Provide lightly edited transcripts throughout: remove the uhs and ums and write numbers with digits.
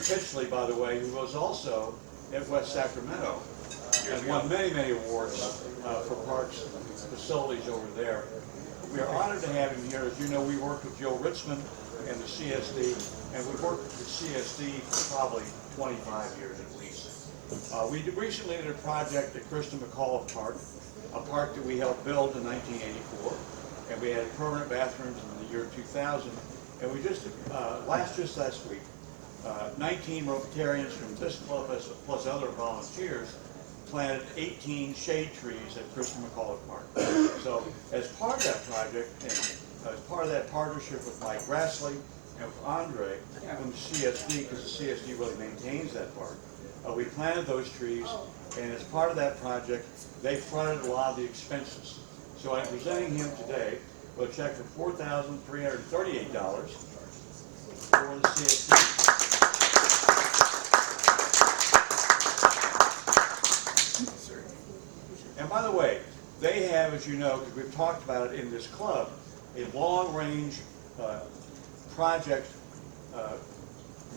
Pitchley, by the way, who was also at West Sacramento and won many, many awards for parks facilities over there. We are honored to have him here. As you know, we worked with Joe Ritzman and the CSD, and we've worked with the CSD for probably 25 years at least. We recently did a project at Kristen McAuliffe Park, a park that we helped build in 1984, and we had permanent bathrooms in the year 2000. And we just last week, 19 Rotarians from this club plus other volunteers planted 18 shade trees at Kristen McAuliffe Park. So as part of that project, and as part of that partnership with Mike Grassley and with Andre from the CSD, because the CSD really maintains that park, we planted those trees, and as part of that project, they fronted a lot of the expenses. So I'm presenting him today with a check for $4,338 for the CSD. And by the way, they have, as you know, because we've talked about it in this club, a long-range project,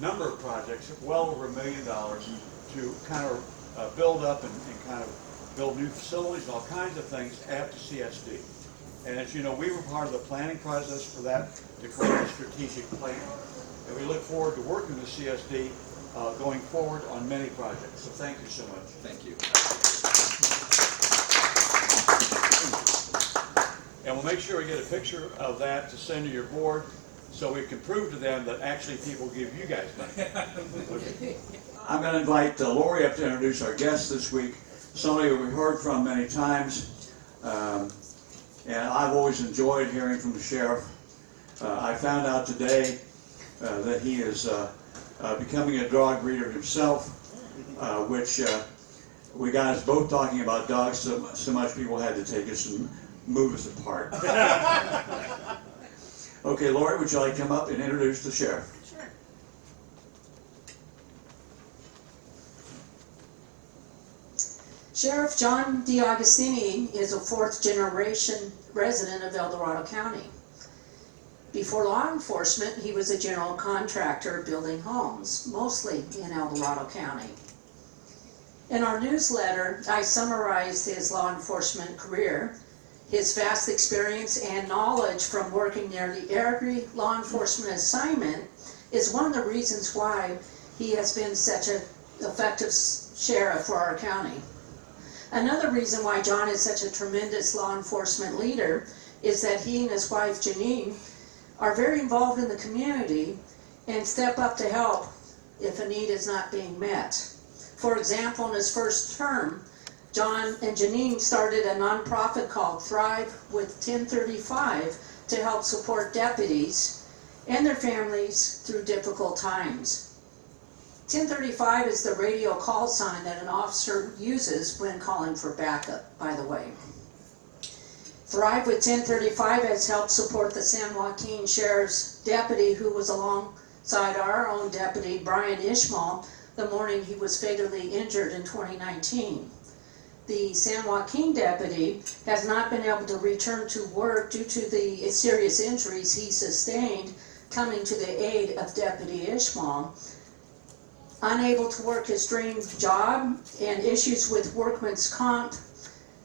number of projects, well over $1 million, to kind of build up and kind of build new facilities and all kinds of things at the CSD. And as you know, we were part of the planning process for that to create a strategic plan. And we look forward to working with the CSD going forward on many projects. So thank you so much. Thank you. And we'll make sure we get a picture of that to send to your board so we can prove to them that actually people give you guys money. Okay. I'm going to invite Lori up to introduce our guest this week, somebody who we've heard from many times. And I've always enjoyed hearing from the sheriff. I found out today that he is becoming a dog breeder himself, which we got us both talking about dogs so much people had to take us and move us apart. Okay, Lori, would you like to come up and introduce the sheriff? Sure. Sheriff John DeAugustini is a fourth-generation resident of El Dorado County. Before law enforcement, he was a general contractor building homes, mostly in El Dorado County. In our newsletter, I summarized his law enforcement career. His vast experience and knowledge from working nearly every law enforcement assignment is one of the reasons why he has been such an effective sheriff for our county. Another reason why John is such a tremendous law enforcement leader is that he and his wife Janine are very involved in the community and step up to help if a need is not being met. For example, in his first term, John and Janine started a nonprofit called Thrive with 1035 to help support deputies and their families through difficult times. 1035 is the radio call sign that an officer uses when calling for backup, by the way. Thrive with 1035 has helped support the San Joaquin Sheriff's deputy who was alongside our own deputy, Brian Ishmael, the morning he was fatally injured in 2019. The San Joaquin deputy has not been able to return to work due to the serious injuries he sustained coming to the aid of Deputy Ishmael. Unable to work his dream job and issues with workman's comp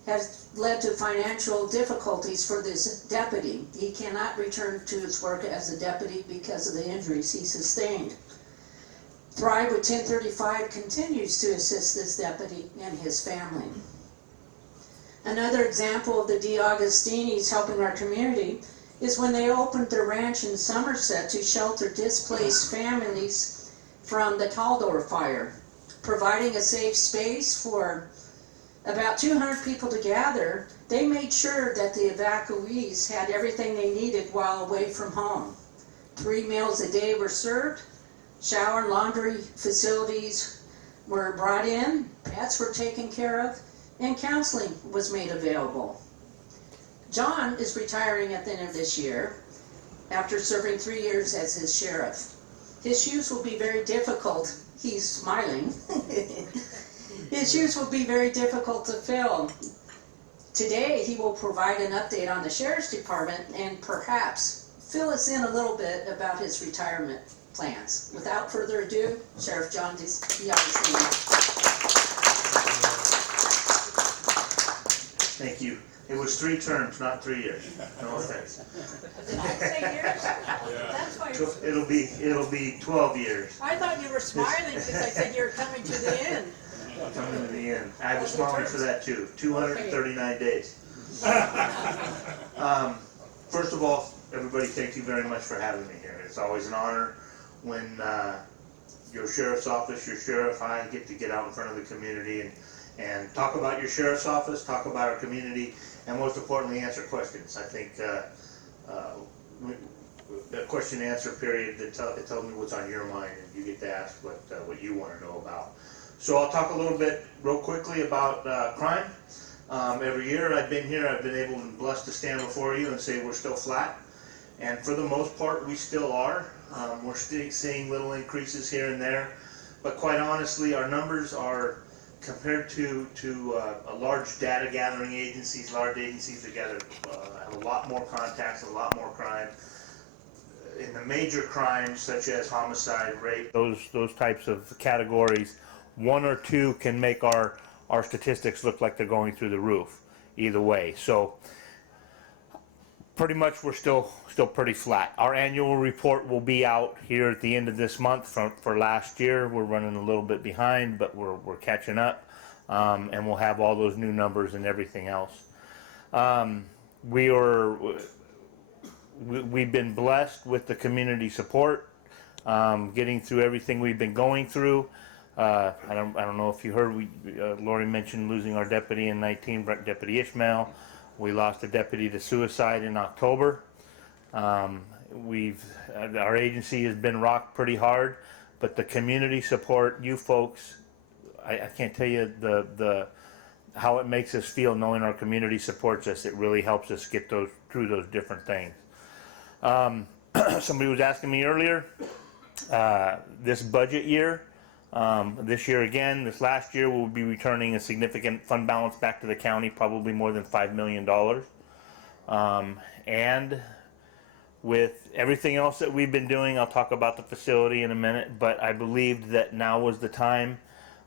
has led to financial difficulties for this deputy. He cannot return to his work as a deputy because of the injuries he sustained. Thrive with 1035 continues to assist this deputy and his family. Another example of the DeAugustinis helping our community is when they opened their ranch in Somerset to shelter displaced families from the Taldor fire, providing a safe space for about 200 people to gather. They made sure that the evacuees had everything they needed while away from home. 3 meals a day were served, shower and laundry facilities were brought in, pets were taken care of, and counseling was made available. John is retiring at the end of this year after serving 3 years as his sheriff. His shoes will be very difficult. He's smiling. His shoes will be very difficult to fill. Today he will provide an update on the Sheriff's Department and perhaps fill us in a little bit about his retirement plans. Without further ado, Sheriff John D'Agostino. Thank you. It was 3 terms, not 3 years. No offense. Did I say years? That's why It'll be 12 years. I thought you were smiling because I said you were coming to the end. Coming to the end. I was smiling for that too. 239 days. First of all, everybody, thank you very much for having me here. It's always an honor when your sheriff's office, your sheriff, I get to get out in front of the community and talk about your sheriff's office, talk about our community, and most importantly, answer questions. I think the question and answer period, it tells me what's on your mind, and you get to ask what you want to know about. So I'll talk a little bit real quickly about crime. Every year I've been here, I've been able and blessed to stand before you and say we're still flat. And for the most part, we still are. We're still seeing little increases here and there. But quite honestly, our numbers are, compared to a large data gathering agencies, large agencies together, have a lot more contacts, a lot more crime. In the major crimes such as homicide, rape, those types of categories, 1 or 2 can make our statistics look like they're going through the roof either way. So pretty much we're still pretty flat. Our annual report will be out here at the end of this month for last year. We're running a little bit behind, but we're catching up, and we'll have all those new numbers and everything else. We've been blessed with the community support, getting through everything we've been going through. I don't know if you heard, Lori mentioned losing our deputy in 19, Deputy Ishmael. We lost a deputy to suicide in October. Our agency has been rocked pretty hard, but the community support, you folks, I can't tell you how it makes us feel knowing our community supports us. It really helps us get through those different things. Somebody was asking me earlier, this budget year, this year again, this last year, we'll be returning a significant fund balance back to the county, probably more than $5 million. And with everything else that we've been doing, I'll talk about the facility in a minute, but I believed that now was the time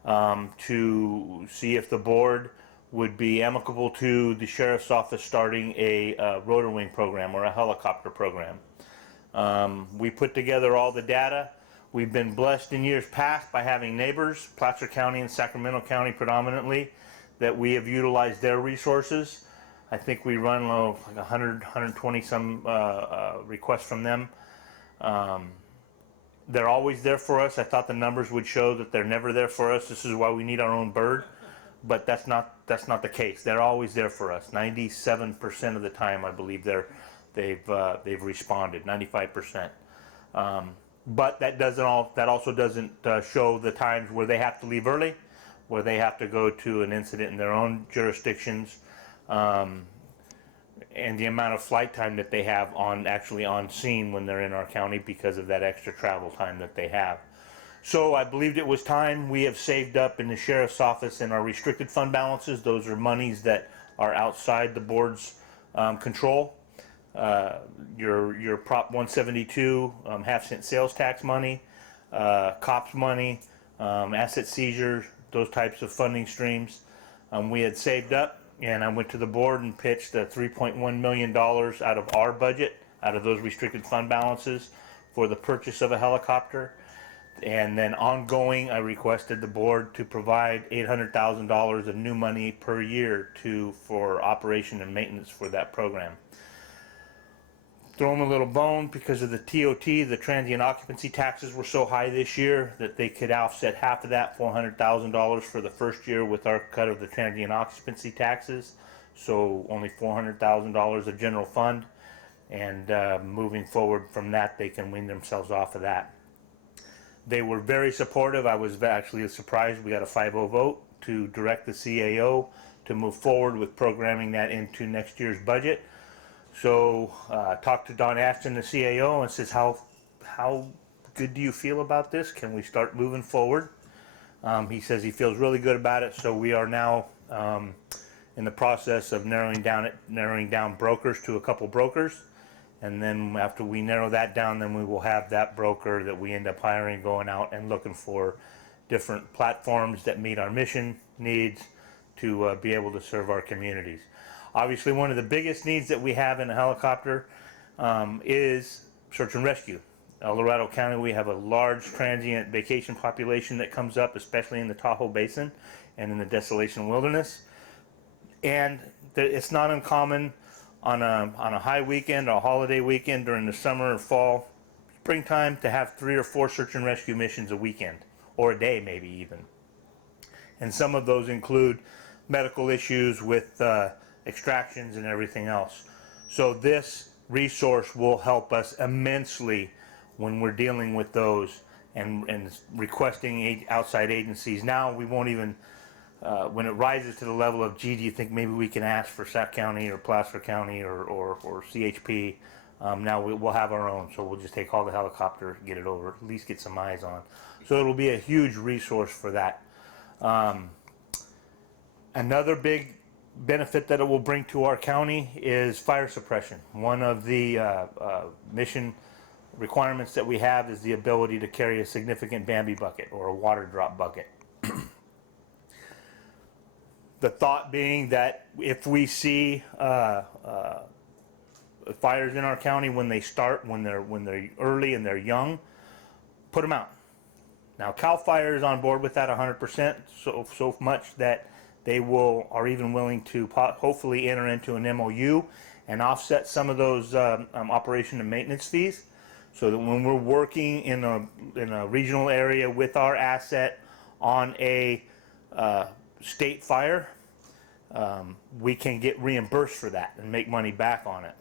to see if the board would be amicable to the sheriff's office starting a rotor wing program or a helicopter program. We put together all the data. We've been blessed in years past by having neighbors, Placer County and Sacramento County predominantly, that we have utilized their resources. I think we run like 120 some requests from them. They're always there for us. I thought the numbers would show that they're never there for us. This is why we need our own bird, but that's not the case. They're always there for us. 97% of the time, I believe they've responded. 95%. But that also doesn't show the times where they have to leave early, where they have to go to an incident in their own jurisdictions, and the amount of flight time that they have actually on scene when they're in our county because of that extra travel time that they have. So I believed it was time. We have saved up in the sheriff's office in our restricted fund balances. Those are monies that are outside the board's control. Your Prop 172 half-cent sales tax money, COPS money, asset seizures, those types of funding streams. We had saved up, and I went to the board and pitched $3.1 million out of our budget, out of those restricted fund balances, for the purchase of a helicopter. And then ongoing, I requested the board to provide $800,000 of new money per year for operation and maintenance for that program. Throw them a little bone because of the TOT, the transient occupancy taxes were so high this year that they could offset half of that, $400,000 for the first year with our cut of the transient occupancy taxes. So only $400,000 of general fund, and moving forward from that, they can wean themselves off of that. They were very supportive. I was actually surprised we got a 5-0 vote to direct the CAO to move forward with programming that into next year's budget. So talked to Don Ashton, the CAO, and says, how good do you feel about this? Can we start moving forward? He says he feels really good about it. So we are now in the process of narrowing down brokers to a couple brokers, And then after we narrow that down, then we will have that broker that we end up hiring going out and looking for different platforms that meet our mission needs to be able to serve our communities. Obviously, one of the biggest needs that we have in a helicopter is search and rescue. El Dorado County, we have a large transient vacation population that comes up, especially in the Tahoe Basin and in the Desolation Wilderness. And it's not uncommon on a high weekend or a holiday weekend during the summer or fall, springtime, to have 3 or 4 search and rescue missions a weekend, or a day maybe even. And some of those include medical issues with extractions and everything else. So this resource will help us immensely when we're dealing with those and requesting outside agencies. Now we won't even, when it rises to the level of, gee, do you think maybe we can ask for Sac County or Placer County or CHP? Now we'll have our own, so we'll just take all the helicopter, get it over, at least get some eyes on. So it'll be a huge resource for that. Another big benefit that it will bring to our county is fire suppression. One of the mission requirements that we have is the ability to carry a significant Bambi bucket or a water drop bucket. The thought being that if we see fires in our county when they start, when they're early and they're young, put them out. Now CAL FIRE is on board with that 100%, so much that they are even willing to hopefully enter into an MOU and offset some of those operation and maintenance fees, so that when we're working in a regional area with our asset on a state fire, we can get reimbursed for that and make money back on it.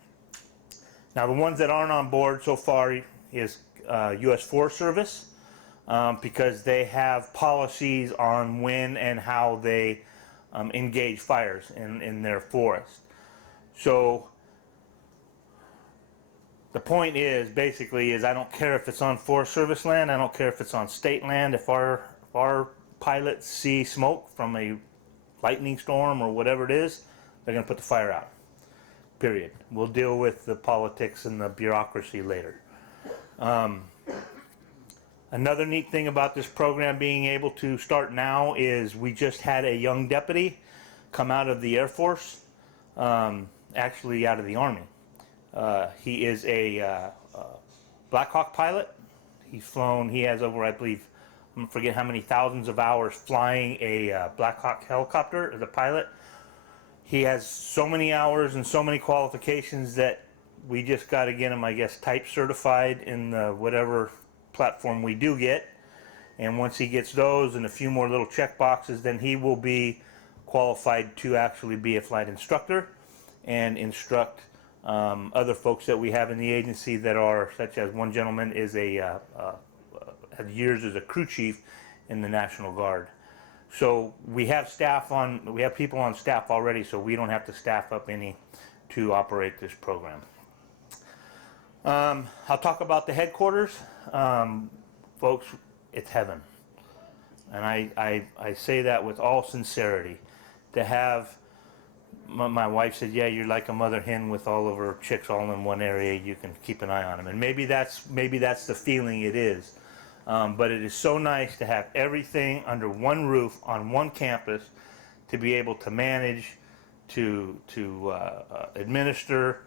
Now the ones that aren't on board so far is U.S. Forest Service, because they have policies on when and how they engage fires in their forest. So the point is, basically, is I don't care if it's on Forest Service land, I don't care if it's on state land. If our pilots see smoke from a lightning storm or whatever it is, they're going to put the fire out. Period. We'll deal with the politics and the bureaucracy later. Another neat thing about this program being able to start now is we just had a young deputy come out of the Air Force, actually out of the Army. He is a Black Hawk pilot. He has over, I believe, I forget how many thousands of hours flying a Black Hawk helicopter as a pilot. He has so many hours and so many qualifications that we just got to get him, I guess, type certified in whatever platform we do get. And once he gets those and a few more little check boxes, then he will be qualified to actually be a flight instructor and instruct other folks that we have in the agency that are, such as one gentleman is had years as a crew chief in the National Guard. So we have people on staff already, so we don't have to staff up any to operate this program. I'll talk about the headquarters. Folks, it's heaven. And I say that with all sincerity. To have, my wife said, yeah, you're like a mother hen with all of her chicks all in one area. You can keep an eye on them. And maybe that's the feeling it is. But it is so nice to have everything under one roof on one campus, to be able to manage, to administer,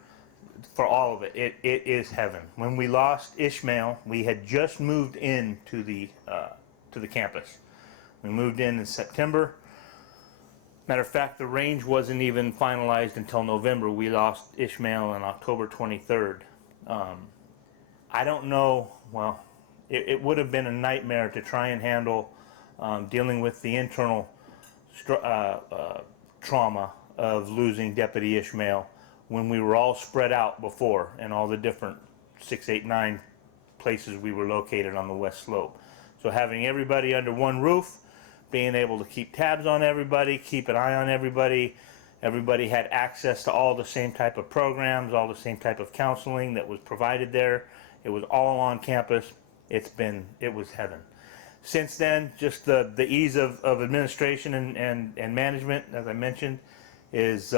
for all of it. It is heaven. When we lost Ishmael, we had just moved in to the campus. We moved in September. Matter of fact, the range wasn't even finalized until November. We lost Ishmael on October 23rd. I don't know, well, it would have been a nightmare to try and handle dealing with the internal trauma of losing Deputy Ishmael when we were all spread out before in all the different 6, 8, 9 places we were located on the west slope. So having everybody under one roof, being able to keep tabs on everybody, keep an eye on everybody. Everybody had access to all the same type of programs, all the same type of counseling that was provided there. It was all on campus. It was heaven. Since then, just the ease of administration and management, as I mentioned, is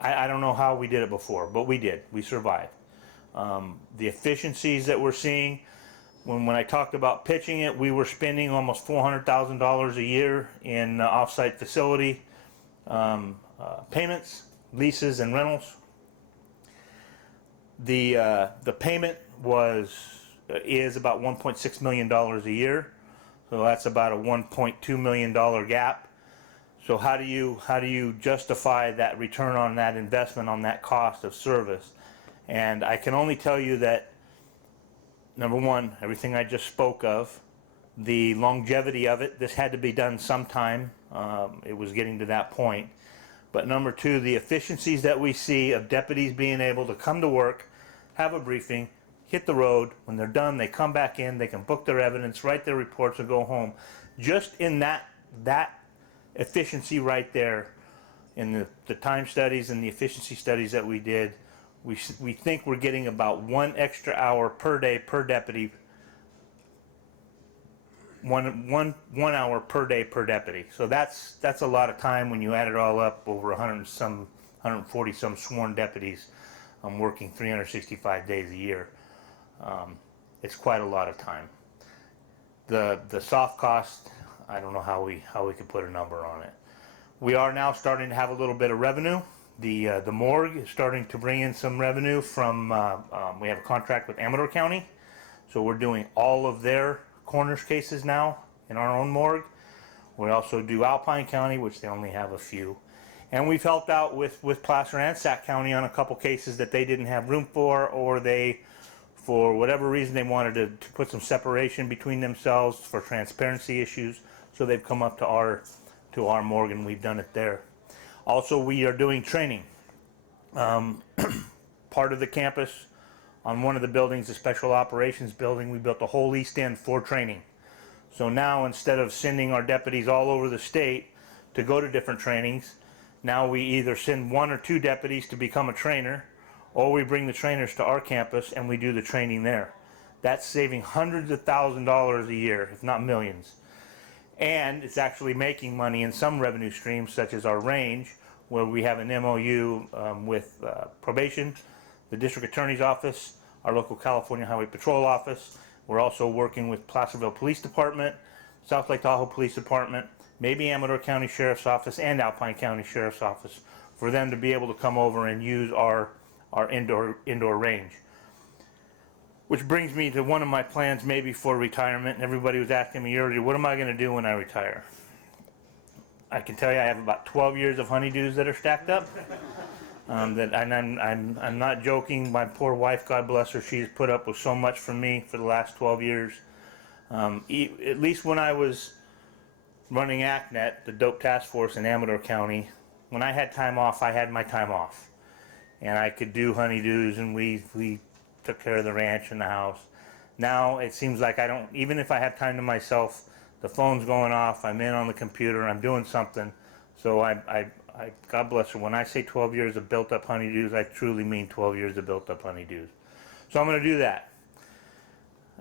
I don't know how we did it before, but we did. We survived. The efficiencies that we're seeing, when I talked about pitching it, we were spending almost $400,000 a year in off-site facility payments, leases, and rentals. The payment is about $1.6 million a year, so that's about a $1.2 million gap. So how do you justify that return on that investment, on that cost of service? And I can only tell you that, number one, everything I just spoke of, the longevity of it, this had to be done sometime. It was getting to that point. But number two, the efficiencies that we see of deputies being able to come to work, have a briefing, hit the road. When they're done, they come back in, they can book their evidence, write their reports, and go home. Just in that efficiency right there, in the time studies and the efficiency studies that we did, we think we're getting about 1 extra hour per day per deputy. One hour per day per deputy. So that's a lot of time when you add it all up. Over 140 some sworn deputies working 365 days a year. It's quite a lot of time. The soft cost, I don't know how we could put a number on it. We are now starting to have a little bit of revenue. The morgue is starting to bring in some revenue from, we have a contract with Amador County, so we're doing all of their coroner's cases now in our own morgue. We also do Alpine County, which they only have a few. And we've helped out with Placer and Sac County on a couple cases that they didn't have room for, or they, for whatever reason, they wanted to put some separation between themselves for transparency issues. So they've come up to our morgue, and we've done it there. Also, we are doing training. Part of the campus, on one of the buildings, the special operations building, we built a whole east end for training. So now, instead of sending our deputies all over the state to go to different trainings, now we either send 1 or 2 deputies to become a trainer, or we bring the trainers to our campus and we do the training there. That's saving hundreds of thousands of dollars a year, if not millions. And it's actually making money in some revenue streams, such as our range, where we have an MOU with probation, the district attorney's office, our local California Highway Patrol office. We're also working with Placerville Police Department, South Lake Tahoe Police Department, maybe Amador County Sheriff's Office and Alpine County Sheriff's Office, for them to be able to come over and use our indoor range. Which brings me to one of my plans maybe for retirement. And everybody was asking me earlier, what am I going to do when I retire? I can tell you I have about 12 years of honeydews that are stacked up. I'm not joking. My poor wife, God bless her, she's put up with so much from me for the last 12 years. At least when I was running ACNET, the Dope Task Force in Amador County, when I had time off, I had my time off. And I could do honeydews, and we took care of the ranch and the house. Now it seems like I don't, even if I have time to myself, the phone's going off, I'm in on the computer, I'm doing something. So I God bless her, when I say 12 years of built up honeydews, I truly mean 12 years of built up honeydews. So I'm going to do that.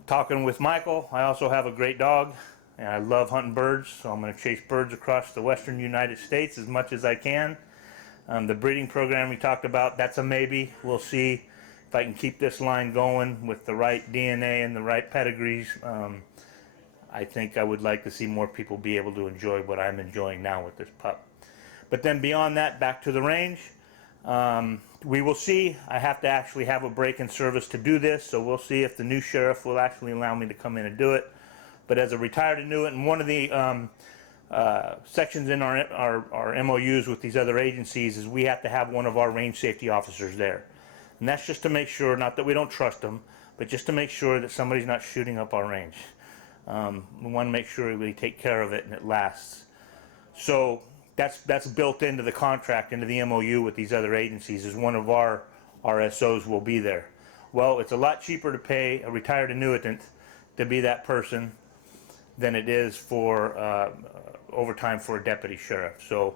Talking with Michael, I also have a great dog, and I love hunting birds, so I'm going to chase birds across the western United States as much as I can. The breeding program we talked about, that's a maybe. We'll see if I can keep this line going with the right DNA and the right pedigrees. I think I would like to see more people be able to enjoy what I'm enjoying now with this pup. But then beyond that, back to the range. We will see. I have to actually have a break in service to do this, so we'll see if the new sheriff will actually allow me to come in and do it. But as a retired Inuit, and one of the sections in our MOUs with these other agencies is we have to have one of our range safety officers there. And that's just to make sure, not that we don't trust them, but just to make sure that somebody's not shooting up our range. We want to make sure we take care of it and it lasts. So that's built into the contract, into the MOU with these other agencies, is one of our RSOs will be there. Well, it's a lot cheaper to pay a retired annuitant to be that person than it is for overtime for a deputy sheriff. So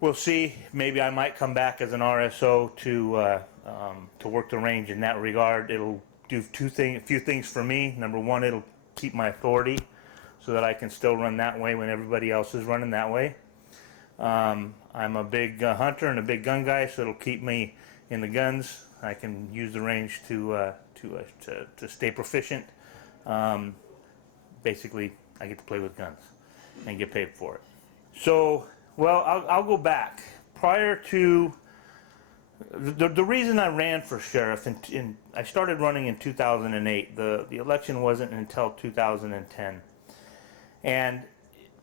we'll see. Maybe I might come back as an RSO to work the range in that regard. It'll do a few things for me. Number one, it'll keep my authority so that I can still run that way when everybody else is running that way. I'm a big hunter and a big gun guy, so it'll keep me in the guns. I can use the range to stay proficient. Basically, I get to play with guns and get paid for it. So, well, I'll go back. Prior to the reason I ran for sheriff, I started running in 2008. The election wasn't until 2010, and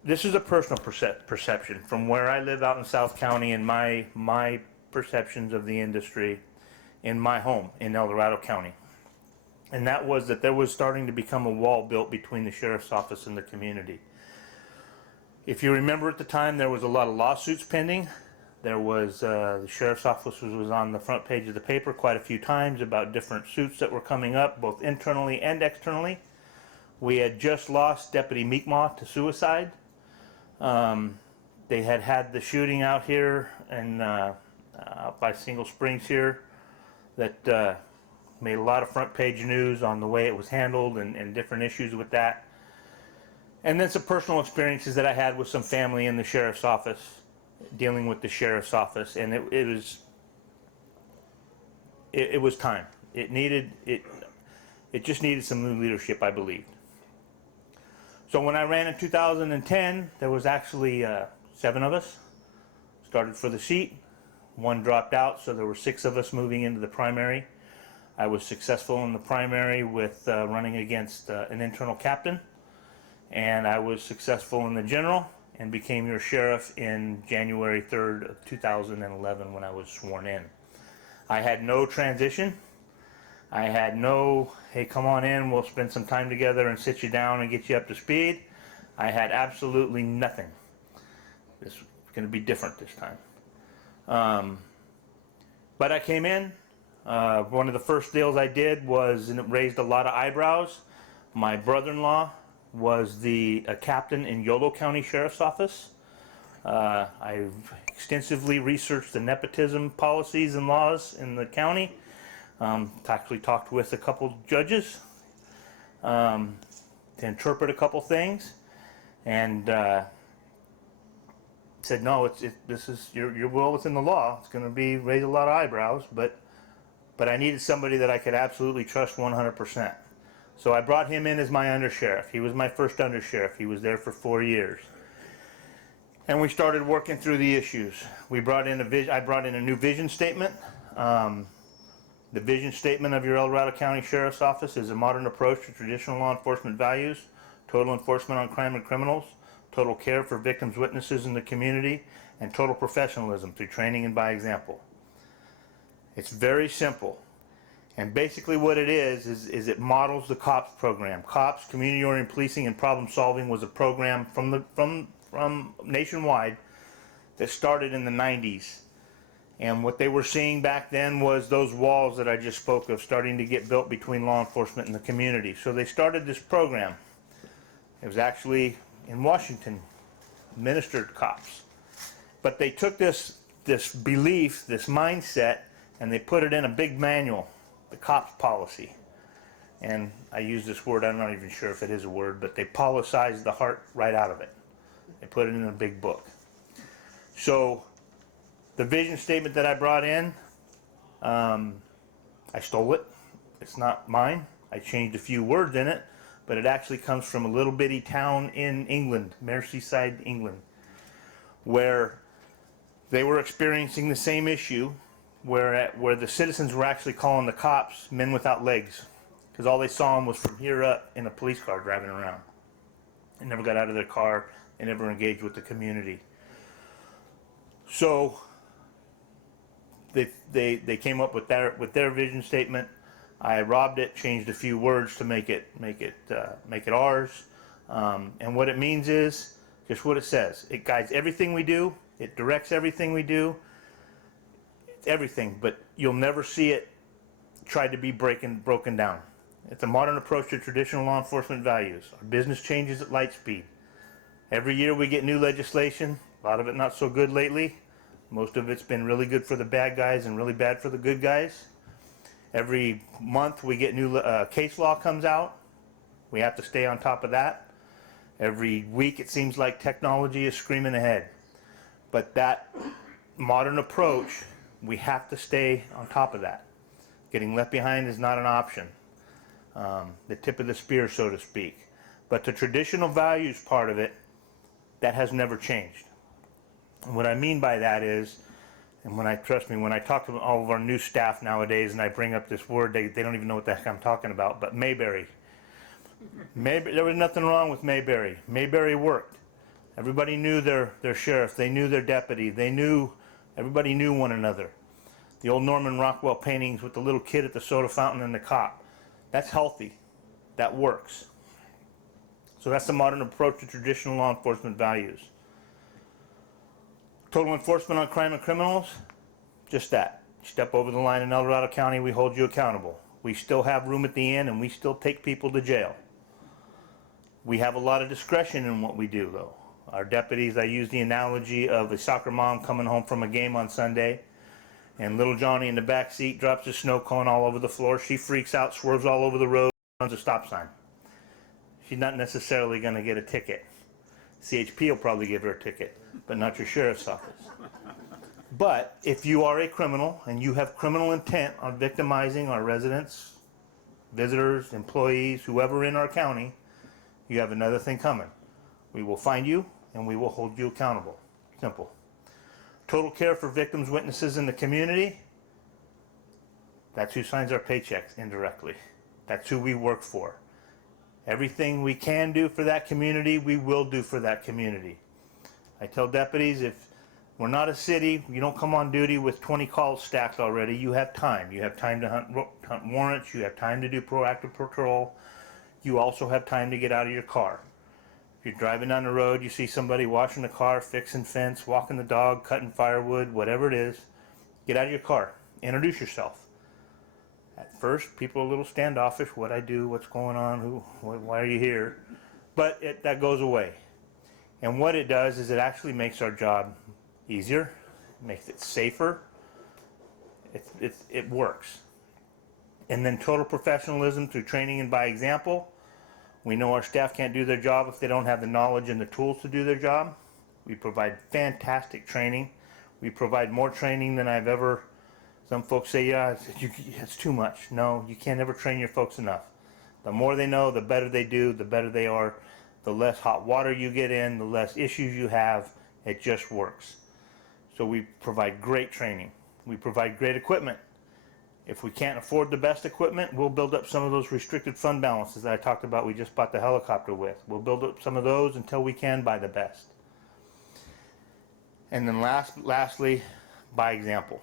this is a personal perception from where I live out in South County, and my perceptions of the industry in my home in Dorado County. And that was that there was starting to become a wall built between the sheriff's office and the community. If you remember at the time, there was a lot of lawsuits pending. There was, the sheriff's office was on the front page of the paper quite a few times about different suits that were coming up, both internally and externally. We had just lost Deputy Meekmaw to suicide. They had the shooting out here and out by Single Springs here that made a lot of front page news on the way it was handled and different issues with that. And then some personal experiences that I had with some family in the sheriff's office, dealing with the sheriff's office, and it was time. It just needed some new leadership, I believed. So when I ran in 2010, there was actually 7 of us started for the seat. 1 dropped out, so there were 6 of us moving into the primary. I was successful in the primary with running against an internal captain, and I was successful in the general and became your sheriff in January 3rd of 2011 when I was sworn in. I had no transition. I had no, hey, come on in, we'll spend some time together and sit you down and get you up to speed. I had absolutely nothing. This is going to be different this time. But I came in. One of the first deals I did was, and it raised a lot of eyebrows. My brother-in-law was a captain in Yolo County Sheriff's Office. I've extensively researched the nepotism policies and laws in the county. Actually talked with a couple judges to interpret a couple things, and said, no, this is you're well within the law. It's going to raise a lot of eyebrows, but I needed somebody that I could absolutely trust 100%. So I brought him in as my undersheriff. He was my first undersheriff. He was there for 4 years. And we started working through the issues. I brought in a new vision statement. The vision statement of your El Dorado County Sheriff's Office is a modern approach to traditional law enforcement values, total enforcement on crime and criminals, total care for victims, witnesses in the community, and total professionalism through training and by example. It's very simple. And basically what it is it models the COPS program. COPS, Community-Oriented Policing and Problem Solving, was a program from nationwide that started in the 90s. And what they were seeing back then was those walls that I just spoke of starting to get built between law enforcement and the community. So they started this program. It was actually in Washington, administered COPS. But they took this belief, this mindset, and they put it in a big manual, the COPS policy. And I use this word, I'm not even sure if it is a word, but they policized the heart right out of it. They put it in a big book. So the vision statement that I brought in, I stole it. It's not mine. I changed a few words in it, but it actually comes from a little bitty town in England, Merseyside, England, where they were experiencing the same issue, where the citizens were actually calling the cops men without legs, because all they saw them was from here up in a police car driving around. They never got out of their car. They never engaged with the community. So they came up with their vision statement. I robbed it, changed a few words to make it ours. And what it means is just what it says. It guides everything we do. It directs everything we do. Everything, but you'll never see it tried to be broken down. It's a modern approach to traditional law enforcement values. Our business changes at light speed. Every year we get new legislation. A lot of it not so good lately. Most of it's been really good for the bad guys and really bad for the good guys. Every month we get new case law comes out. We have to stay on top of that. Every week it seems like technology is screaming ahead. But that modern approach, we have to stay on top of that. Getting left behind is not an option. The tip of the spear, so to speak. But the traditional values part of it, that has never changed. And what I mean by that is, and trust me, when I talk to all of our new staff nowadays and I bring up this word, they don't even know what the heck I'm talking about, but Mayberry. There was nothing wrong with Mayberry. Mayberry worked. Everybody knew their sheriff, they knew their deputy, everybody knew one another. The old Norman Rockwell paintings with the little kid at the soda fountain and the cop. That's healthy. That works. So that's the modern approach to traditional law enforcement values. Total enforcement on crime and criminals, just that. You step over the line in El Dorado County, we hold you accountable. We still have room at the end and we still take people to jail. We have a lot of discretion in what we do though. Our deputies, I use the analogy of a soccer mom coming home from a game on Sunday and little Johnny in the back seat drops a snow cone all over the floor. She freaks out, swerves all over the road, runs a stop sign. She's not necessarily going to get a ticket. CHP will probably give her a ticket, but not your sheriff's office. But if you are a criminal and you have criminal intent on victimizing our residents, visitors, employees, whoever in our county, you have another thing coming. We will find you and we will hold you accountable. Simple. Total care for victims, witnesses in the community. That's who signs our paychecks indirectly. That's who we work for. Everything we can do for that community, we will do for that community. I tell deputies, if we're not a city, you don't come on duty with 20 calls stacked already. You have time. You have time to hunt warrants. You have time to do proactive patrol. You also have time to get out of your car. If you're driving down the road, you see somebody washing the car, fixing fence, walking the dog, cutting firewood, whatever it is, get out of your car. Introduce yourself. At first, people are a little standoffish. What I do, what's going on, why are you here? But that goes away. And what it does is it actually makes our job easier, makes it safer. It works. And then total professionalism through training and by example. We know our staff can't do their job if they don't have the knowledge and the tools to do their job. We provide fantastic training. We provide more training than I've ever. Some folks say, yeah, it's too much. No, you can't ever train your folks enough. The more they know, the better they do, the better they are. The less hot water you get in, the less issues you have. It just works. So we provide great training. We provide great equipment. If we can't afford the best equipment, we'll build up some of those restricted fund balances that I talked about we just bought the helicopter with. We'll build up some of those until we can buy the best. And then lastly, by example.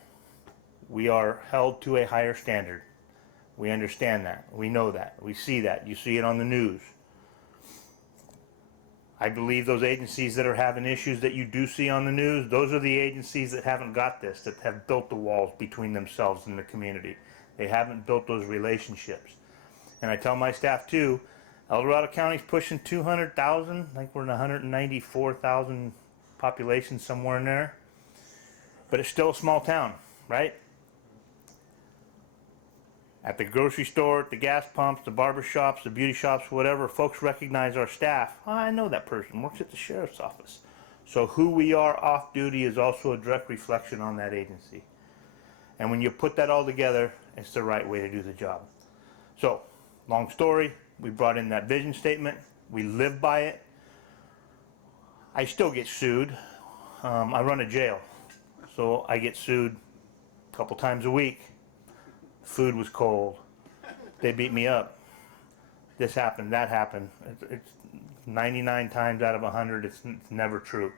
We are held to a higher standard. We understand that. We know that. We see that. You see it on the news. I believe those agencies that are having issues that you do see on the news, those are the agencies that haven't got this, that have built the walls between themselves and the community. They haven't built those relationships. And I tell my staff too, El Dorado County's pushing 200,000. I think we're in 194,000 population, somewhere in there. But it's still a small town, right? At the grocery store, at the gas pumps, the barber shops, the beauty shops, whatever, folks recognize our staff. Oh, I know that person, works at the sheriff's office. So who we are off duty is also a direct reflection on that agency. And when you put that all together, it's the right way to do the job. So, long story, we brought in that vision statement. We live by it. I still get sued. I run a jail, so I get sued a couple times a week. Food was cold. They beat me up. This happened, that happened. It's 99 times out of 100, it's never true.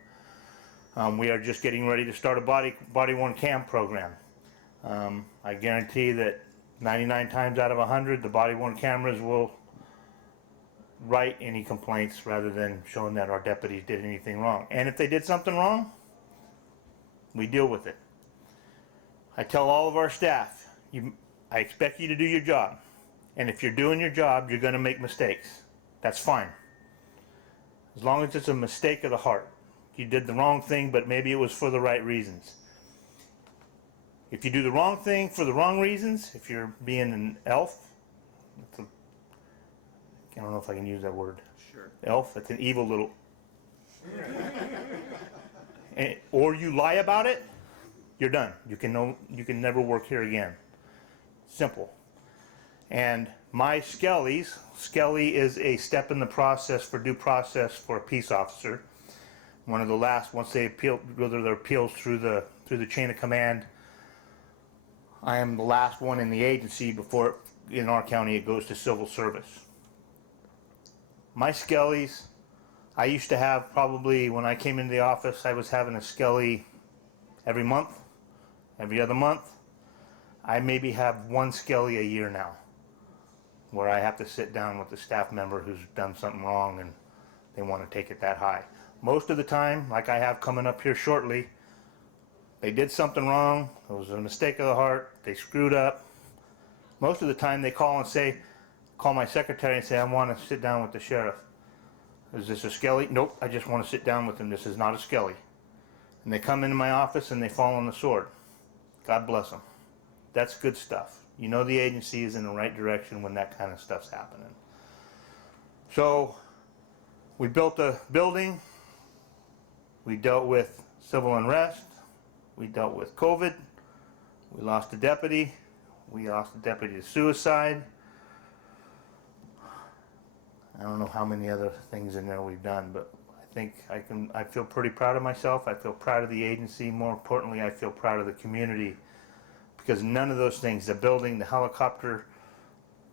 We are just getting ready to start a body-worn cam program. I guarantee that 99 times out of 100, the body-worn cameras will write any complaints rather than showing that our deputies did anything wrong. And if they did something wrong, we deal with it. I tell all of our staff, I expect you to do your job. And if you're doing your job, you're going to make mistakes. That's fine. As long as it's a mistake of the heart. You did the wrong thing, but maybe it was for the right reasons. If you do the wrong thing for the wrong reasons, if you're being an elf, I don't know if I can use that word. Sure. Elf, that's an evil little... or you lie about it, you're done. You can never work here again. Simple. And my Skelly's, Skelly is a step in the process for due process for a peace officer. One of the last, once they appeal, go through their appeals through the chain of command, I am the last one in the agency before, in our county, it goes to civil service. My Skelly's, I used to have probably, when I came into the office, I was having a Skelly every month, every other month. I maybe have one Skelly a year now, where I have to sit down with the staff member who's done something wrong and they want to take it that high. Most of the time, like I have coming up here shortly, they did something wrong, it was a mistake of the heart, they screwed up. Most of the time they call and say, call my secretary and say, I want to sit down with the sheriff. Is this a Skelly? Nope, I just want to sit down with him, this is not a Skelly. And they come into my office and they fall on the sword. God bless them. That's good stuff. You know the agency is in the right direction when that kind of stuff's happening. So, we built a building, we dealt with civil unrest, we dealt with COVID, we lost a deputy, we lost a deputy to suicide. I don't know how many other things in there we've done, but I think I feel pretty proud of myself, I feel proud of the agency, more importantly I feel proud of the community, because none of those things, the building, the helicopter,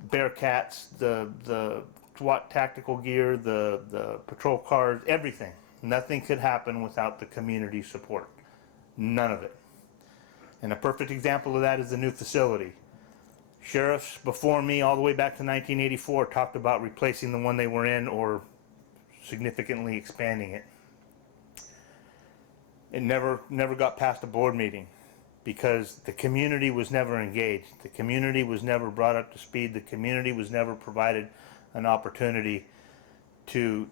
Bearcats, the SWAT tactical gear, the patrol cars, everything, nothing could happen without the community support. None of it. And a perfect example of that is the new facility. Sheriffs before me, all the way back to 1984, talked about replacing the one they were in or significantly expanding it. It never got past a board meeting because the community was never engaged. The community was never brought up to speed. The community was never provided an opportunity to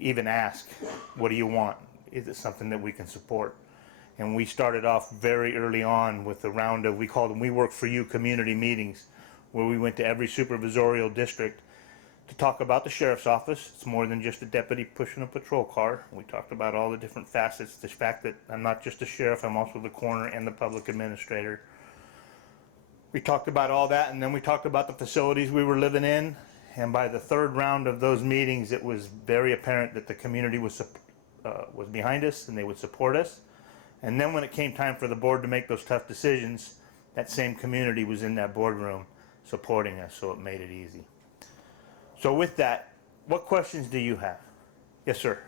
even ask, what do you want? Is it something that we can support? And we started off very early on with a round of, we called them We Work For You community meetings, where we went to every supervisorial district to talk about the sheriff's office. It's more than just a deputy pushing a patrol car. We talked about all the different facets, the fact that I'm not just a sheriff, I'm also the coroner and the public administrator. We talked about all that, and then we talked about the facilities we were living in. And by the third round of those meetings, it was very apparent that the community was behind us and they would support us. And then when it came time for the board to make those tough decisions, that same community was in that boardroom supporting us, so it made it easy. So with that, what questions do you have? Yes, sir.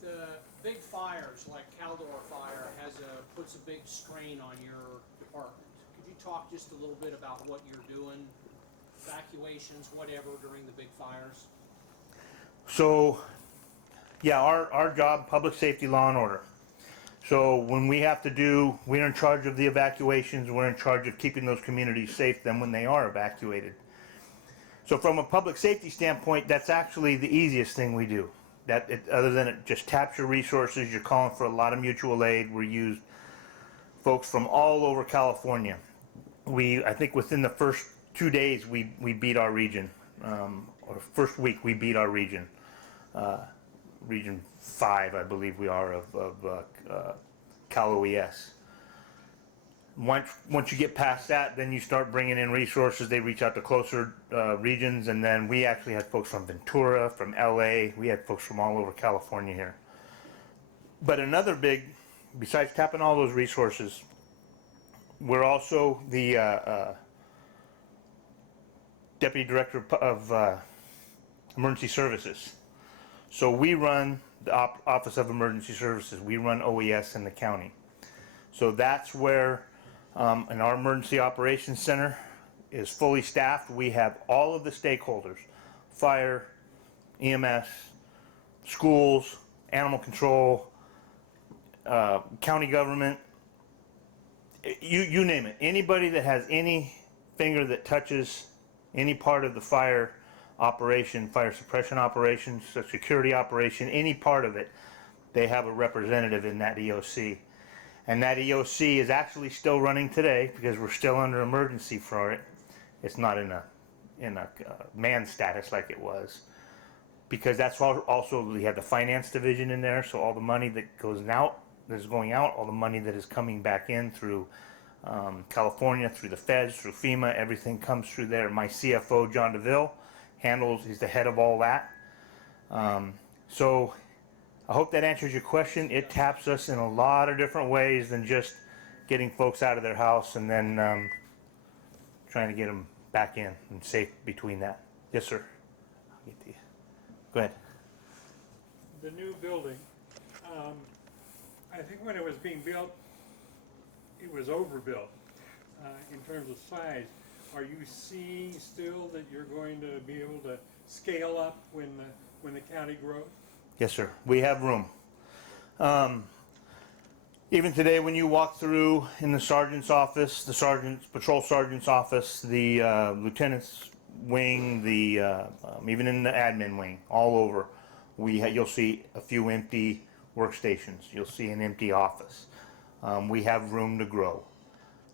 The big fires, like Caldor Fire, puts a big strain on your department. Could you talk just a little bit about what you're doing, evacuations, whatever, during the big fires? So, yeah, our job, public safety, law and order. So when we have to do, we're in charge of the evacuations, we're in charge of keeping those communities safe then when they are evacuated. So from a public safety standpoint, that's actually the easiest thing we do. Other than it just taps your resources, you're calling for a lot of mutual aid. We used folks from all over California. I think within the first 2 days we beat our region, or first week we beat our region. Region 5, I believe we are, of Cal OES. Once you get past that, then you start bringing in resources. They reach out to closer regions, and then we actually had folks from Ventura, from LA. We had folks from all over California here. But another big, besides tapping all those resources, we're also the Deputy Director of Emergency Services. So we run the Office of Emergency Services. We run OES in the county. So that's where, and our Emergency Operations Center is fully staffed. We have all of the stakeholders, fire, EMS, schools, animal control, county government, you name it. Anybody that has any finger that touches any part of the fire operation, fire suppression operation, security operation, any part of it, they have a representative in that EOC. And that EOC is actually still running today because we're still under emergency for it. It's not in a man status like it was. because that's also, we have the finance division in there, so all the money that goes out, that is going out, all the money that is coming back in through California, through the feds, through FEMA, everything comes through there. My CFO, John DeVille, he's the head of all that. So I hope that answers your question. It taps us in a lot of different ways than just getting folks out of their house and then trying to get them back in and safe between that. Yes, sir. I'll get to you. Go ahead. The new building, I think when it was being built, it was overbuilt in terms of size. Are you seeing still that you're going to be able to scale up when the county grows? Yes, sir. We have room. Even today, when you walk through in the sergeant's office, the patrol sergeant's office, the lieutenant's wing, even in the admin wing, all over, you'll see a few empty workstations. You'll see an empty office. We have room to grow.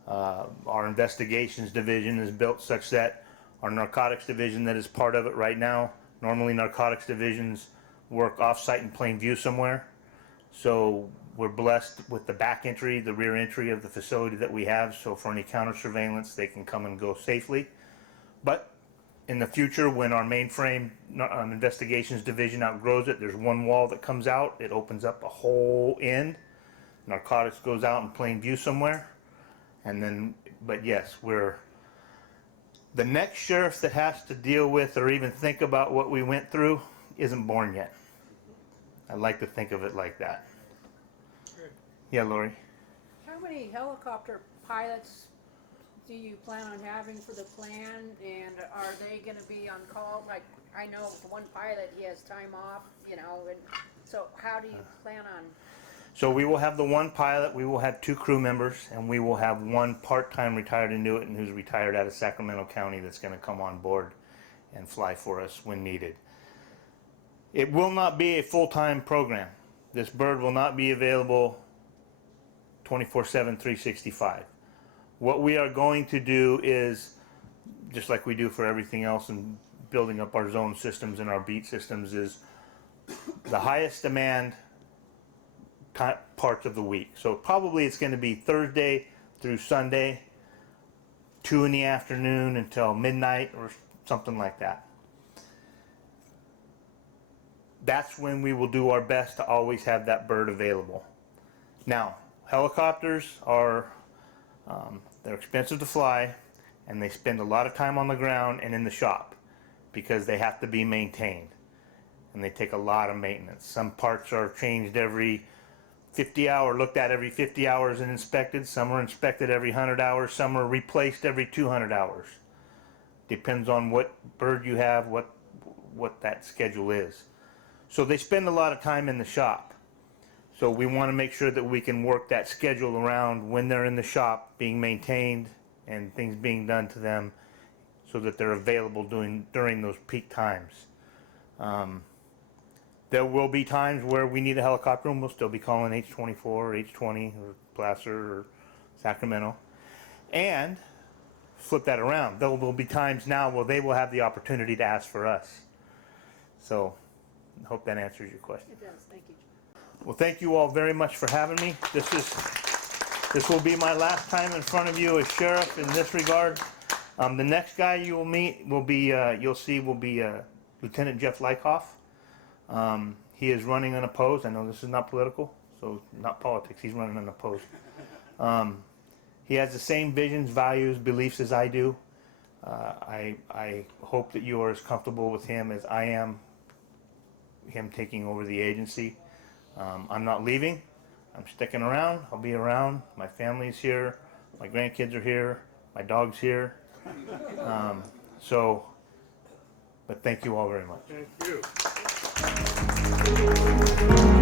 Our investigations division is built such that our narcotics division that is part of it right now, normally narcotics divisions work off-site in plain view somewhere. So we're blessed with the back entry, the rear entry of the facility that we have, so for any counter surveillance they can come and go safely. But in the future, when our mainframe investigations division outgrows it, there's one wall that comes out, it opens up a whole end. Narcotics goes out in plain view somewhere. And then, but yes, the next sheriff that has to deal with or even think about what we went through isn't born yet. I like to think of it like that. Good. Yeah, Lori? How many helicopter pilots do you plan on having for the plan, and are they gonna be on call? Like, I know one pilot, he has time off, and so how do you plan on? So we will have the one pilot, we will have 2 crew members, and we will have 1 part-time retired Inuitan who's retired out of Sacramento County that's going to come on board and fly for us when needed. It will not be a full-time program. This bird will not be available 24/7, 365. What we are going to do is, just like we do for everything else in building up our zone systems and our beat systems, is the highest demand parts of the week. So probably it's going to be Thursday through Sunday, 2 in the afternoon until midnight or something like that. That's when we will do our best to always have that bird available. Now, helicopters are they're expensive to fly, and they spend a lot of time on the ground and in the shop because they have to be maintained, and they take a lot of maintenance. Some parts are changed every 50 hours, looked at every 50 hours and inspected. Some are inspected every 100 hours. Some are replaced every 200 hours. Depends on what bird you have, what that schedule is. So they spend a lot of time in the shop. So we want to make sure that we can work that schedule around when they're in the shop being maintained and things being done to them so that they're available during those peak times. There will be times where we need a helicopter and we'll still be calling H-24 or H-20 or Placer or Sacramento. And flip that around. There will be times now where they will have the opportunity to ask for us. So I hope that answers your question. It does, thank you. Well, thank you all very much for having me. This will be my last time in front of you as sheriff in this regard. The next guy you will meet will be, will be Lieutenant Jeff Lykoff. He is running unopposed. I know this is not political, so not politics. He's running unopposed. He has the same visions, values, beliefs as I do. I hope that you are as comfortable with him as I am, him taking over the agency. I'm not leaving. I'm sticking around. I'll be around. My family's here. My grandkids are here. My dog's here. But thank you all very much. Thank you.